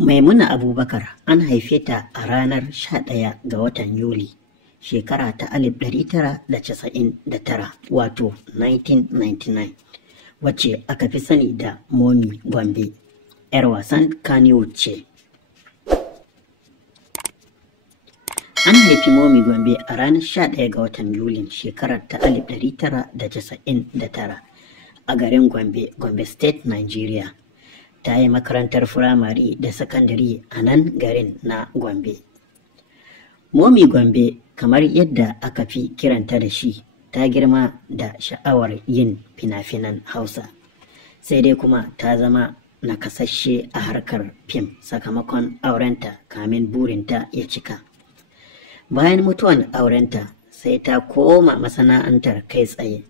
Maimuna Abubakar an haife ta a ranar 11 ga watan Yuli, shekara ta 1999, wato 1999, wacce aka fi sani da Momi Gombe, 'yar wasan Kannywood ce. An haifi Momi Gombe a ranar 11 ga watan Yulin shekarar ta 1999 a garin Gombe, Gombe State, Nigeria. Ta yi makarantar firamare da sakandare a nan garin na Gombe. Momi Gombe, kamar yadda aka fi kiranta da shi, ta girma da sha'awar yin fina-finan Hausa. Sai dai kuma ta zama nakasasshe a harkar fim sakamakon aurenta kamin burinta ya cika. Bayan mutuwan aurenta, sai ta koma masana'antar kai tsaye.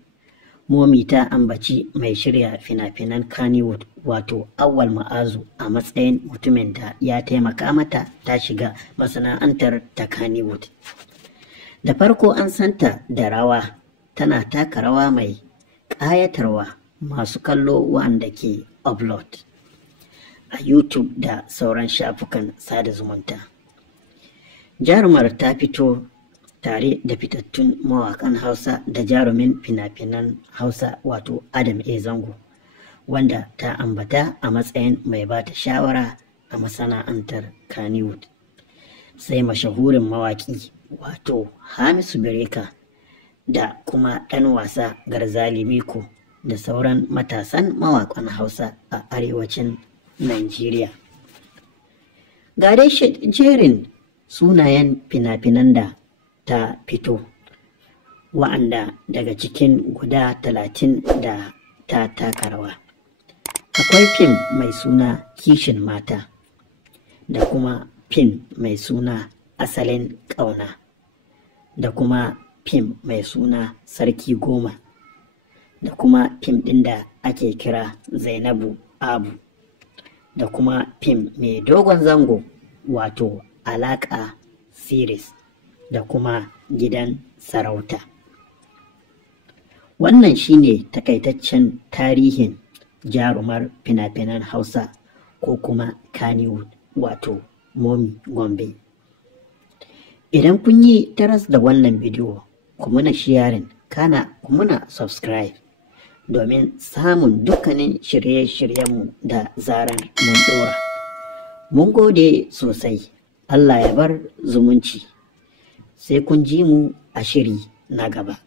Momi ta ambaci mai shirya fina-finan Kannywood wato Awwal Ma'azu a matsayin mutumin da ya taimaka mata ta shiga masana'antar ta Kannywood. Da farko an santa da rawa, tana taka rawa mai ƙayatarwa masu kallo wanda ke upload a YouTube da sauran shafukan sada zumunta. Jarumar ta fito tare da fitattun mawaƙan Hausa da jarumin fina-finan Hausa wato Adam A. Zango, wanda ta ambata a matsayin mai ba ta shawara a masana'antar Kannywood. Sai mashahurin mawaƙi wato Hamisu Bireka da kuma ɗan wasa Garzali Miko da sauran matasan mawaƙan Hausa a arewacin Najeriya. Ga dai jerin sunayen fina-finan da ta fito, wa'anda daga cikin guda 30 da ta taka rawa. Akwai fim mai suna Kishin Mata, da kuma fim mai suna Asalin Ƙauna, da kuma fim mai suna Sarki Goma, da kuma fim ɗin da ake kira Zainabu Abu, da kuma fim mai dogon zango wato Alaƙa Series, da kuma Gidan Sarauta. Wannan shine takaitaccen tarihin jarumar fina-finan Hausa ko kuma Kannywood wato Momi Gombe. Idan kun yi taras da wannan bidiyo, ku muna sharing, kana ku muna subscribe domin samun dukkanin shirye-shiryenmu da zarar mun ɗora. Mun gode sosai. Allah ya bar zumunci. Sai kun ji mu a shiri na gaba.